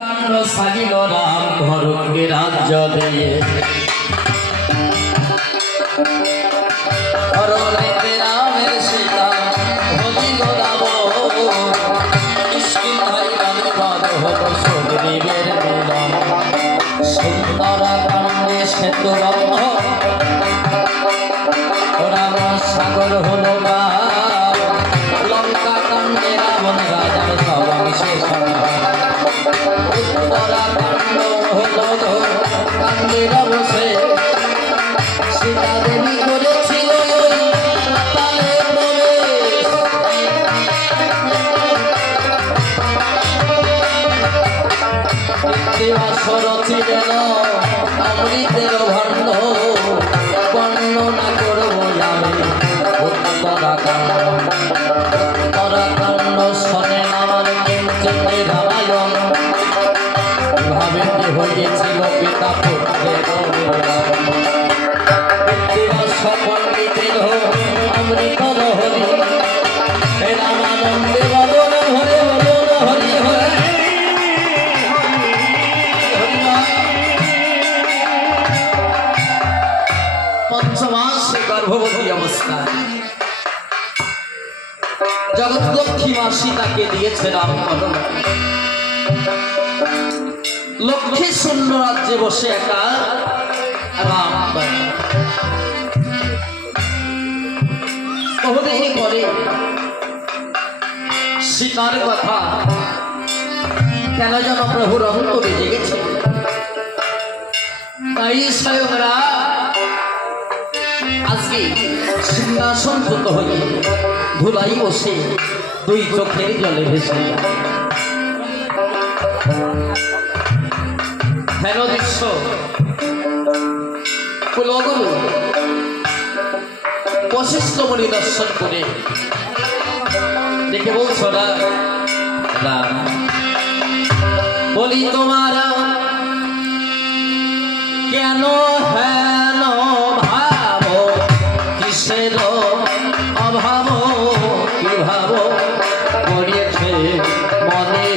সাজিল রাম ঘরকে রাজ্য দিয়ে অরণ্যে রামের সীতা হলিল রাম কিষ্কিন্ধায় রামের বধ হল সুগ্রীবের মিলন সুন্দরা কাণ্ডে সেতু রম্ভ রাম সাগর হল লঙ্কা কাণ্ডে রাবণ রাজার সবংশে উত্তরা কাণ্ড হল কাণ্ডের অবশে সীতা দেবী করেছিল তালে প্রবেশ দেবাসর ছিলেন অমৃতের ভাণ্ড বর্ণনা করব আমি উত্তরা কাণ্ড শোনেন আমার কিঞ্চিতে রামায়ণ ভাবে হয়েছিল পিতা পুত্রের পণ্ডিতের অমৃত হরি রামানন্দে বদন হরে বদন হরি হরে পঞ্চমাসে গর্ভবতী অবস্থায় জগৎ লক্ষ্মী মা সীতাকে দিয়েছে রাম লক্ষ্মী শূন্য রাজ্যে বসে একা রাম বহুদিন পরে সীতার কথা কেন যেন প্রভুর অন্তরে জেগেছে তাই স্বয়ংরা আজকে সিংহাসনচ্যুত হয়ে ধুলাই বসে দুই চোখের জলে ভেসে যায় হেন দৃশ্য কুলগুরু বশিষ্ঠ মুনি দর্শন করে দেখে বলছো না রাম বলি তোমারা কেন হেন ভাব কিসের অভাব কি ভাব করিয়েছে মনে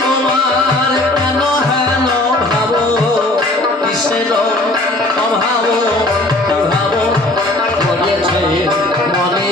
তোমার কেন হেন ভাব কিসের অভাব কি ভাব করিয়েছে মনে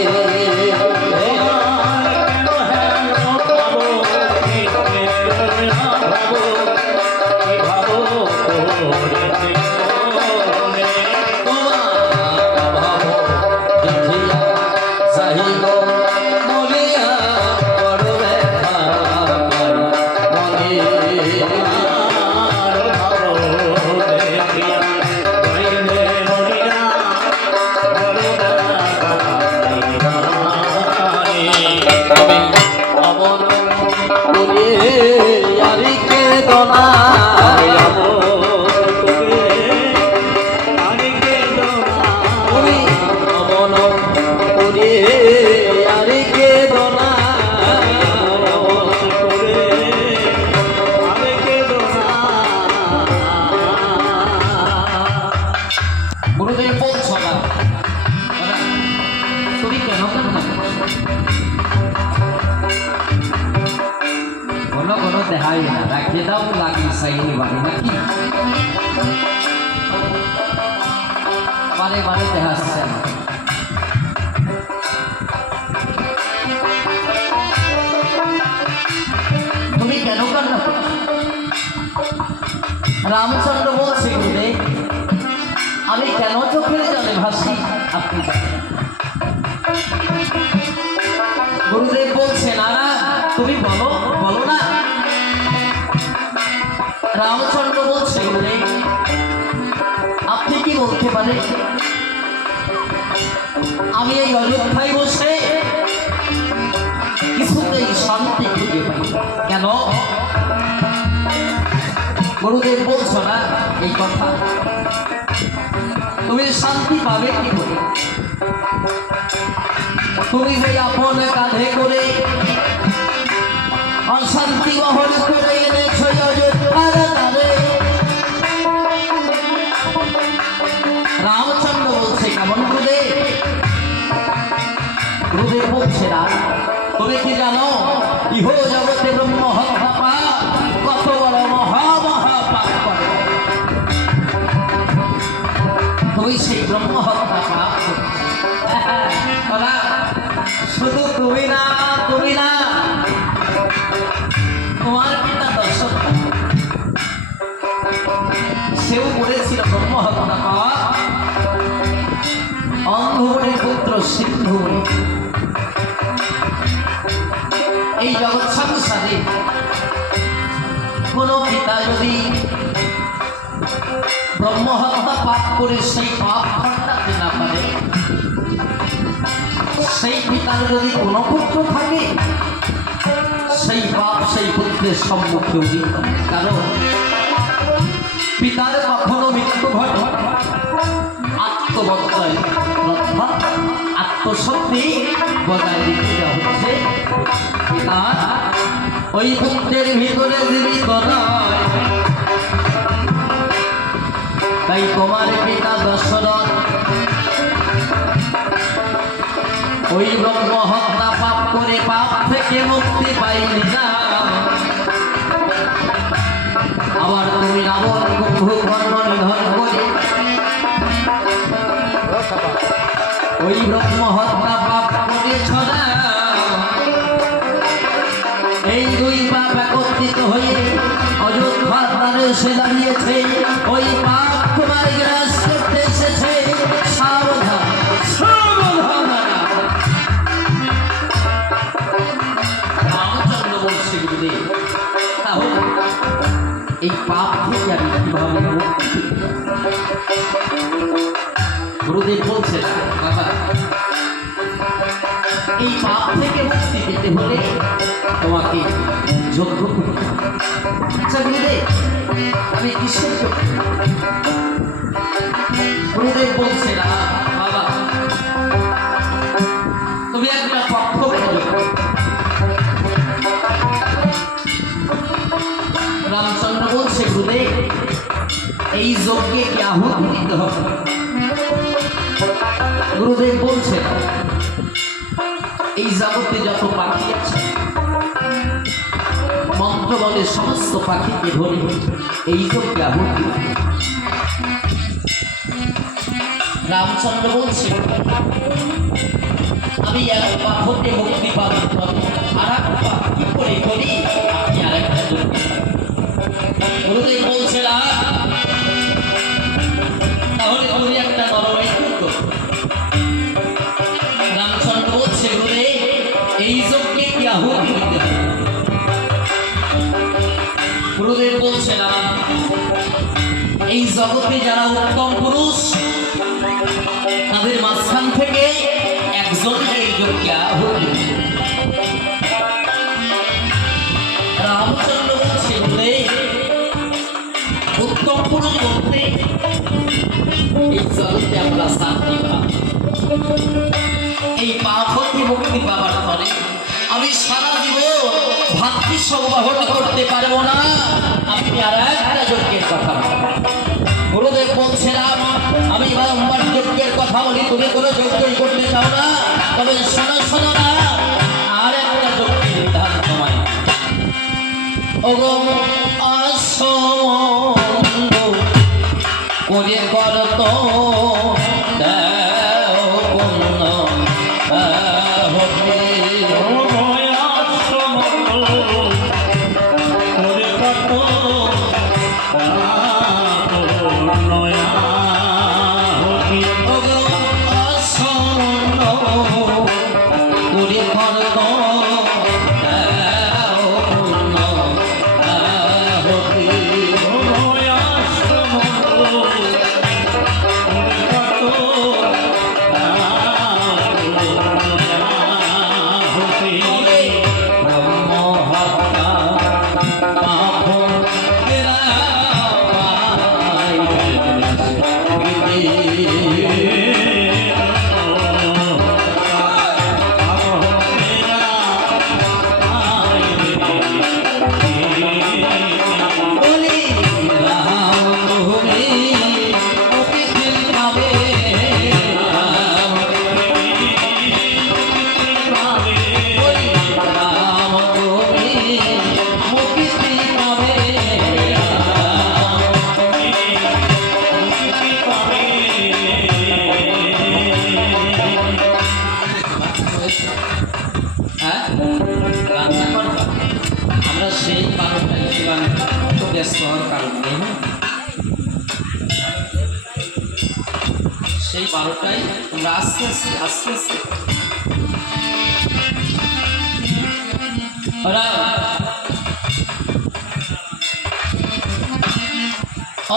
তুমি কেন কান্না করছো? রামচন্দ্র বলছে গুরুদেব আমি কেন চোখের জলে ভাসি আপনি গুরুদেব বলছে না না তুমি বলো বলো না রামচন্দ্র বলছে গুরুদেব আপনি কি বলতে পারেন আমি এই অযোধ্যায় বসে কিছুতেই শান্তি খুঁজে পাই কেন গুরুদেব বলছো না এই কথা তুমি শান্তি পাবে কি করে তুমি যে আপন কাঁধে করে অশান্তি বহন করে এনেছো অযোধ্যার দ্বারে রামচন্দ্র বলছে কেমন গুরুদেব? গুরুদেব বলছে না, তুমি কি জানো ইহ জগতে ব্রহ্ম হত্যা পাপ কত বড় মহা মহা পাপ করে? তুমি সেই ব্রহ্ম হত্যা পাপ শুধু তুমি না, তুমি না, তোমার পিতা দশরথ সেও করেছিল ব্রহ্ম হত্যা পাপ। অন্ধবনের পুত্র সিন্ধুবনি এই জগৎ সংসারে কোন পিতা যদি ব্রহ্ম হত্যা পাপ করে সেই পাপ খণ্ডাতে না পারে, সেই পিতার যদি কোনো পুত্র থাকে সেই পাপ সেই পুত্রের সম্মুখে উদিত। কারণ পিতার কখনো মৃত্যু ঘটে আত্মবক্ষয় আত্মশক্তি বজায় দিতে হচ্ছে পিতা ওই পুত্রের ভিতরে জীবিত নয়। তাই তোমার পিতা দশরথ ওই ব্রহ্ম হত্যা পাপ করে পাপ থেকে মুক্তি পাইনি না। আবার তুমি রাবণ কুম্ভকর্ণ নিধন করে ওই ব্রহ্ম হত্যা পাপ করেছ না। এই দুই পাপ একত্রিত হয়ে অযোধ্যার দ্বারে এসে দাঁড়িয়েছে। ওই পাপ তোমার গ্রাস করতে এসেছে। সাবধান, সাবধান। রামচন্দ্র বলছে গুরুদেব, তাহলে এই পাপ থেকে আমি কিভাবে মুক্তি পেতে? গুরুদেব বলছে বাবা, এই পাপ থেকে মুক্তি পেতে হলে তোমাকে যজ্ঞ করতে হবে। আচ্ছা গুরুদেব, আমি কিসের যোগ্য? গুরুদেব বলছে না বাবা, তুমি একটা পক্ষ রামচন্দ্র বলছে গুরুদেব, এই যজ্ঞে কি আহুতি দিতে হবে? গুরুদেব বলছে এই জগতে যত পাখি আছে মন্ত্র বলে সমস্ত পাখিকে ধরে এই যজ্ঞে আহুতি। রামচন্দ্র বলছে আমি এক পাখকে মুক্তি পাবো, আর এক পাখ কি করে করি আপনি আর একটা যজ্ঞ। গুরুদেব বলছে না, তাহলে তুমি একটা নরবৈকুণ্ঠ। রামচন্দ্র বলছে গুরুদেব এই যজ্ঞে কি আহুতি দিতে হবে? গুরুদেব বলছে না, এই জগতে যারা উত্তম পুরুষ তাদের মাঝখান থেকে একজনকে এই যজ্ঞে আহুতি। রামচন্দ্র বলছে গুরুদেব উত্তম পুরুষ বলতে এই জগতে আমরা শান্তি পাব। এই পাপ হতে মুক্তি পাওয়ার পরে আমি সারা জীবন ভাতৃ সংবহন করতে পারবো না। আপনি আর একটা যজ্ঞের কথা বলেন। গুরুদেব বলছে রাম, আমি বারংবার যজ্ঞের কথা বলি, তুমি কোনো যজ্ঞই করতে চাও না, তবে শোনো শোনো না, আর একটা যজ্ঞের বিধান তোমায়। ওগো আসন্ন করে করত সেই 12টায় তোমরা আস্তে আস্তে আস্তে আস্তে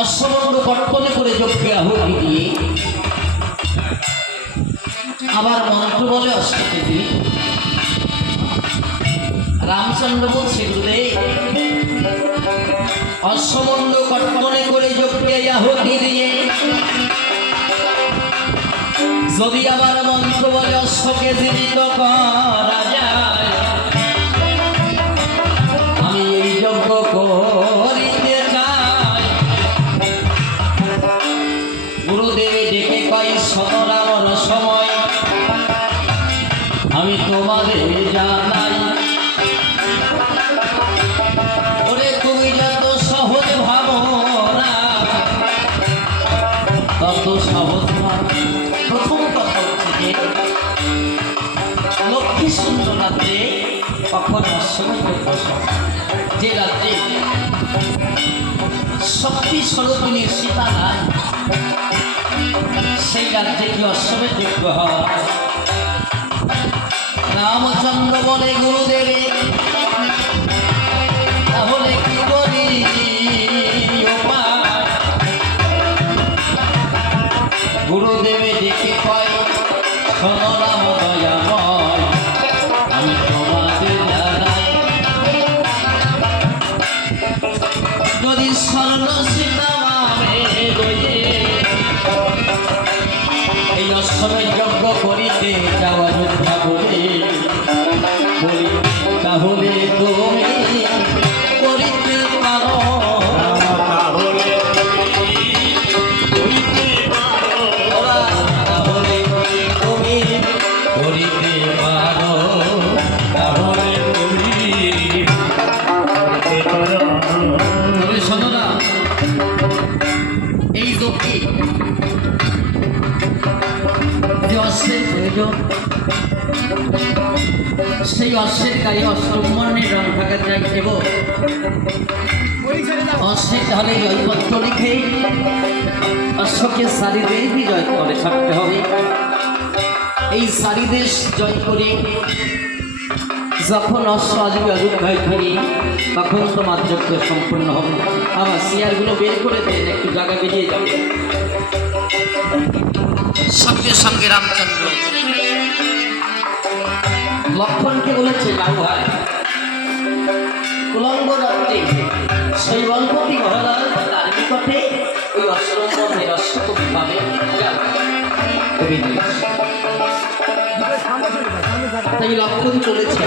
অশ্ববন্ধ কটকলে করে যজ্ঞে আহুতি দিয়ে আবার মন্ত্র বলে অষ্টকে দিয়ে রামচন্দ্র বলছে গুরুদেব অশ্ববন্ধ কটকলে করে যজ্ঞে আহুতি দিয়ে যদি আবার মন্ত্র বলে অশ্বকে জীবিত করা যায় আমি এই যজ্ঞ করিতে চাই। গুরুদেবে ডেকে কয় সতরামর সময় আমি তোমাদের জানাই ওরে তুমি যত সহজ ভাবো না তত সহজ ভাবো। প্রথম কথা হচ্ছে যে লক্ষ্মী সুন্দর রাত্রে কখন অশ্বমেধ যে রাত্রে শক্তি স্বরূপিণী সীতা নাই সেই রাত্রে কি অশ্বমেধ যজ্ঞ হয়? রামচন্দ্র বলে গুরুদেবে তাহলে কি করি গুরুদেবে ডেকে কয় শোনো রাম দয়াময় আমি তোমাদের জানাই যদি স্বর্ণ সীতামে রয়ে এই অশ্বমেধ যজ্ঞ করিতে যাওয়া যোদ্ধা বলে বলি তাহলে তুমি করিতে পারো এই যজ্ঞে যে অশ্বের প্রয়োজন সেই অশ্বের গায়ে অষ্টমর্ণের রং থাকা চাই এবং অশ্বের ঢালে জয়পত্র লিখে অশ্বকে সারিদের বিজয় করে ছাড়তে হবে। এই সারিদেশ জয় করে যখন অশ্ব আসবে অযোধ্যায় ধরি তখন তোমার যজ্ঞ সম্পূর্ণ হবে। আমার চেয়ারগুলো বের করে দেন, একটু জায়গা বেরিয়ে যাবে। সঙ্গে সঙ্গে রামচন্দ্র লক্ষণকে বলেছে বাবু ভাই উলঙ্গ রাত্রে সেই বলপতি মহারাজ তার নিকটে ওই অশ্বমেধের অশ্বকবি পাবে তাই লক্ষণ চলেছে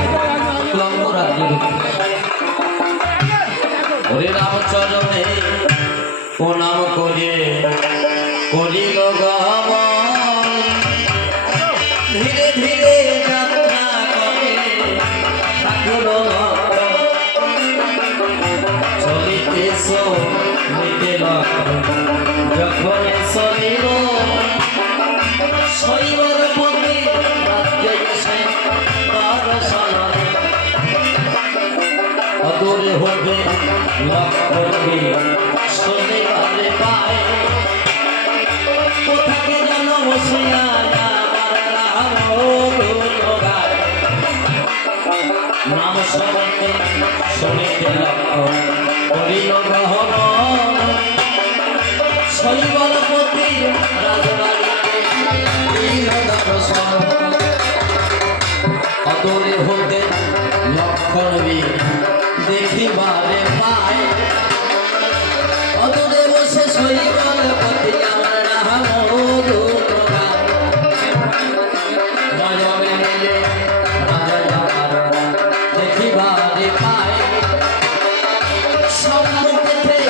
উলঙ্গ রাত্রে। ওরে রামচরণে প্রণাম করে করিল গমন ধীরে ধীরে যাত্রা করে ঠাকুর চলিতেছ হইতে যখন শরীর শৈবর পথে অদূরে হবে লক্ষ্মণকে শনিবারে পায় কোথাকে যেন বসিয়া নাম সবাইকে শুনিতে লক্ষণ করিল গ্রহণ শৈবর পতি অদূরে হতে লক্ষণ দেখিবারে পায় অদূরে বসে শৈবর পতি আমার নাম দেখিবারে পায় সম্মুখে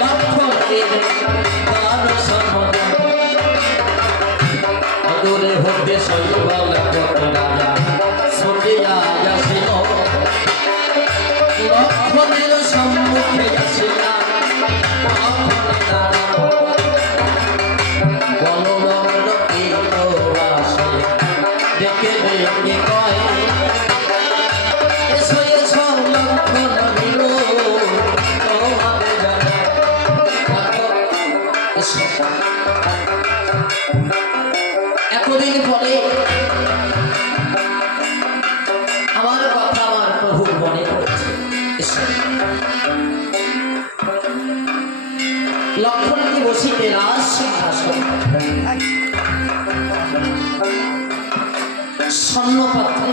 লক্ষণের অদূরে হতে শৈবর পতি রাজা ছুটিয়া আসিল লক্ষণের সম্মুখে আসিয়া দেখে দেখে কয় লক্ষণ দীর্ঘদিন পরে আমার কথা আমার প্রভু মনে পড়ছে। লক্ষণকে বসিতে রাজ সিংহাসন, স্বর্ণপাত্রে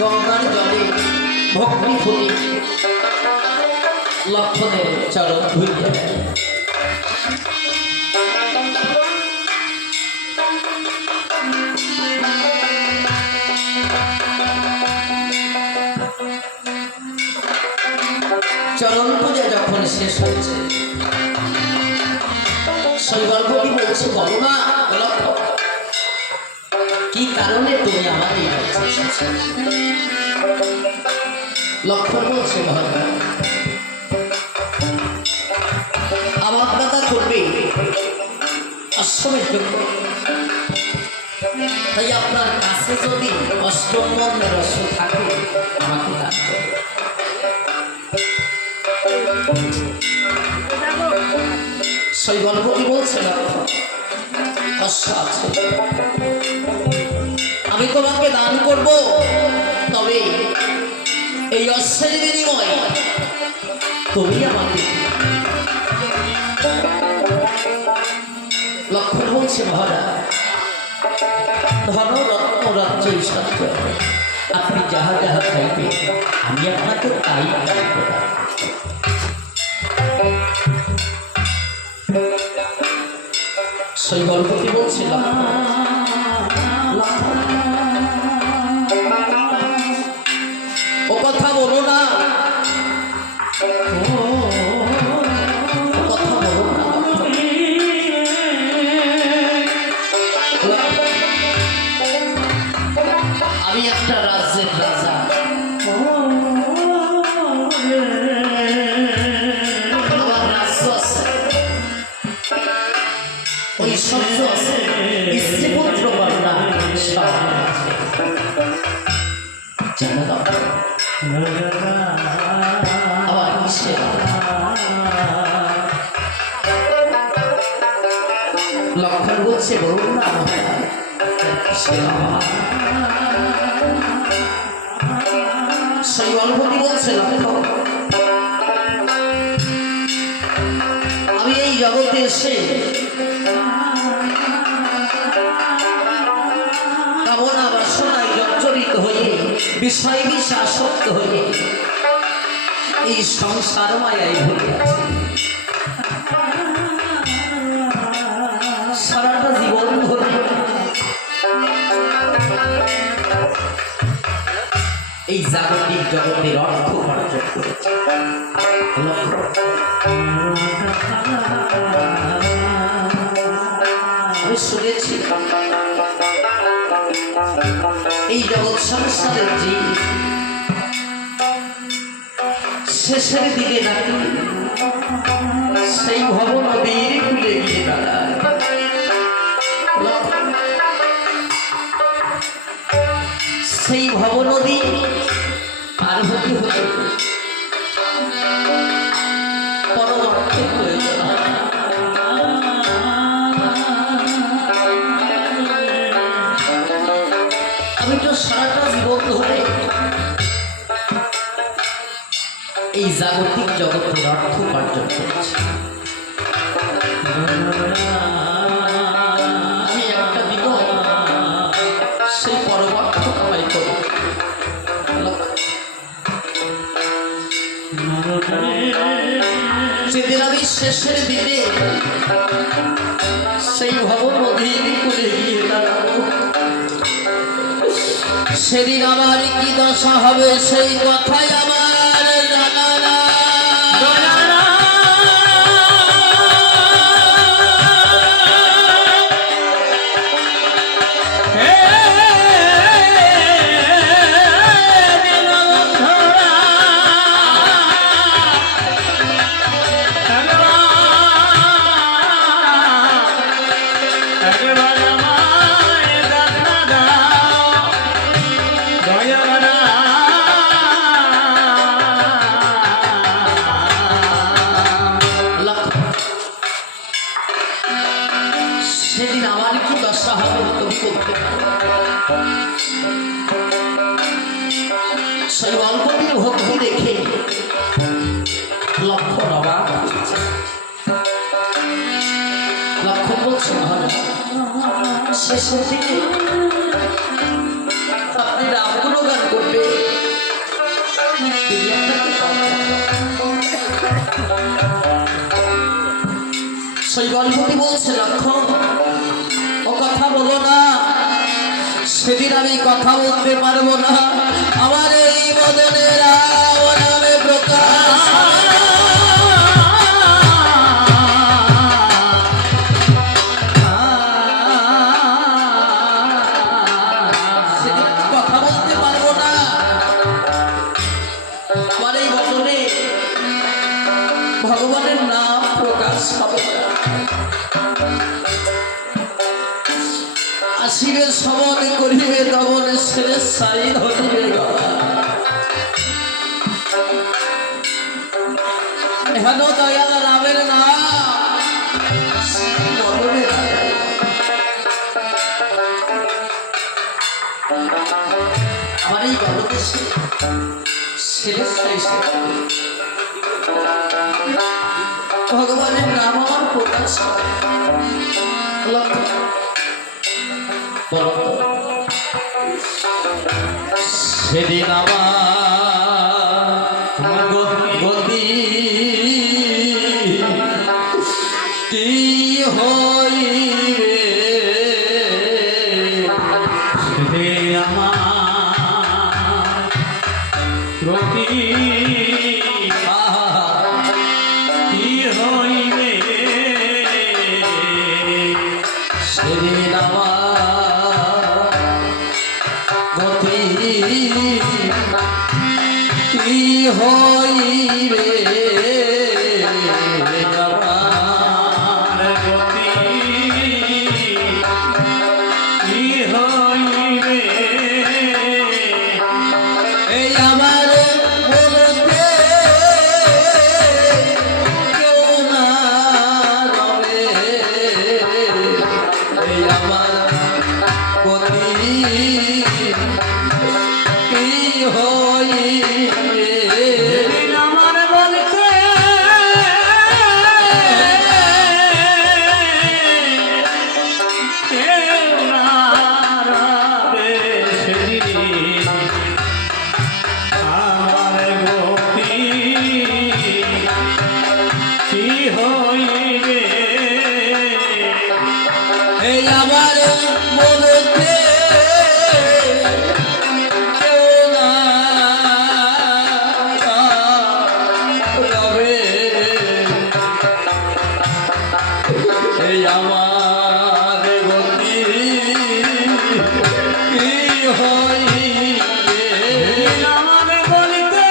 গঙ্গার জলে ভক্তি ফুলি লক্ষণের চরণ ধুইয়া চরণ পূজা যখন শেষ হচ্ছে, শৈবর্গটি বলছে, বলো না লক্ষণ, কি কারণে তুমি আমার এই রাজ্যে এসেছো? লক্ষণ বলছে, মহারাজ আমার দাদা করবে অশ্বমের যোগ্য, তাই আপনার কাছে যদি অষ্টম বর্ণের অশ্ব থাকে আমাকে দান করবে। শৈবর্গটি বলছে, লক্ষণ অশ্ব আছে, আমি তোমাকে দান করব, তবে এই অশ্বের বিনিময়ে তুমি আমাকে। লক্ষণ বলছে, মহারাজ ধন রত্ন রাজ্য সত্য, আপনি যাহা যাহা খাইবে আমি আপনাকে তাই দান করব। শৈবর্গটি বলছে, ও কথা বলো না, ও কথা বলো না, আমি একটা রাজ্যের রাজা, আমার রাজ্য আছে, ঐশ্বর্য আছে, স্ত্রী পুত্র কন্যা সব আছে, জানো না আবার কিসের? লক্ষণ বলছে, বলুন না সেই অল্পটি বলছে, লক্ষণ আমি এই জগতে এসে কামনা বাসনায় জর্জরিত হয়ে বিষয় বিষে আসক্ত হয়ে এই সংসার মায়ায় ভরে আছে। সারাটা জীবন ধরে এই জাগতিক জগতের অর্থ উপার্জন করেছে। আমি শুনেছি এই জগৎ সংসারের জীব শেষের দিকে নাকি সেই ভব নদীর কূলে গিয়ে দাঁড়ায়। সেই ভব নদী পার হতে হতে পরবর্তী প্রয়োজন হয়। আমি তো সারাটা জীবন ধরে এই জাগতিক জগতের অর্থ উপার্জন করেছি। আমি একটা দিন সেই পরবর্তী কামাই করি। যেদিন আমি শেষের দিনে সেই ভব নদীর কূলে গিয়ে দাঁড়াবো, সেদিন আমার কি দশা হবে সেই কথাই আমার জানা না। করতে পারবো না। সেই অল্পটির ভক্তি দেখে লক্ষণ অবাক হয়েছে। লক্ষণ বলছে শেষের দিকে আপনি রাম গুণগান করবে, সেই গল্পটি বলছে লক্ষণ ও কথা বলো না, সেদিন আমি কথা বলতে পারবো না, আমার এই বদনের নামে প্রকাশ সেদিন আমি কথা বলতে পারবো না, আমার এই বদনে ভগবানের নাম প্রকাশ হবে না। আসিবে সমন করিবে দমন ছেড়ে সাই ধরিবে হেন দয়াল রামের নাম বদনে আমার এই বদনে ছেড়ে সাই ভগবানের নাম আমার প্রকাশ হবে। সেদিন আমার গতি কি হইবে, সেদিন আমার গতি কি হইবে, সেদিন আমার গতি কি হইবে, আমার গতি কি হইবে, এই আমার বলতে কেউ না রবে, এই আমার গতি কি হইবে, আমার বলতে কেউ না রবে, সেদিন আমার গতি কি হইবে, এই আমার বলতে কেউ না রবে, এই আমার গতি কি হইবে, আমার বলতে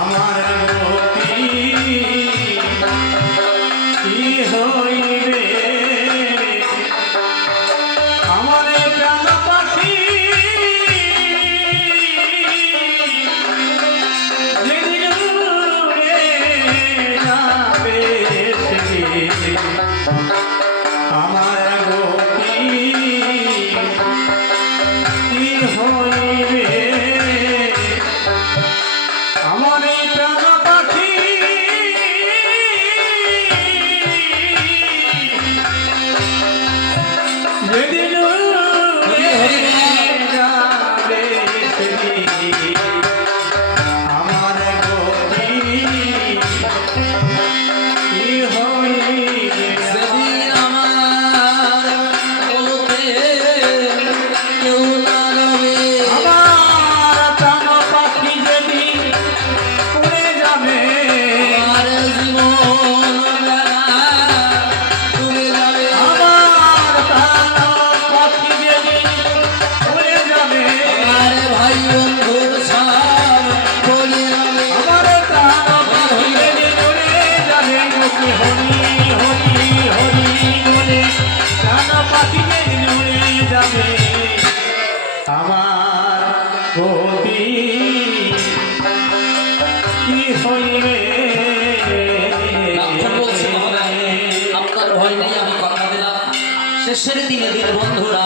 আমার গতি কি হইবে, আমার শেষের দিনে দিন বন্ধুরা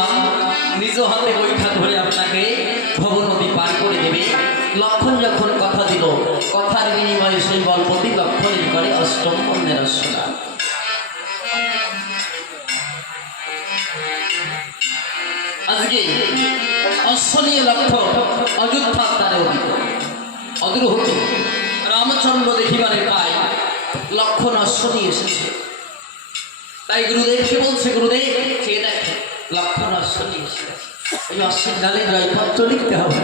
নিজ হাতে বৈঠা ধরে আপনাকে ভব নদী পার করে দেবে। লক্ষণ যখন কথা দিল, কথার বিনিময়ে সেই গল্পটি লক্ষণই করে অষ্টম পণ্যের অশ্বরা। আজকে অশ্ব নিয়ে লক্ষণ অযোধ্যার দ্বারে অগ্রহত রামচন্দ্র দেখিবারে পায় লক্ষণ অশ্ব নিয়ে এসেছে। তাই গুরুদেবকে বলছে, গুরুদেব সে দেখে লক্ষণ অশ্ব নিয়ে এসেছে, এই অশ্বের ডালে জয়পত্র লিখতে হবে।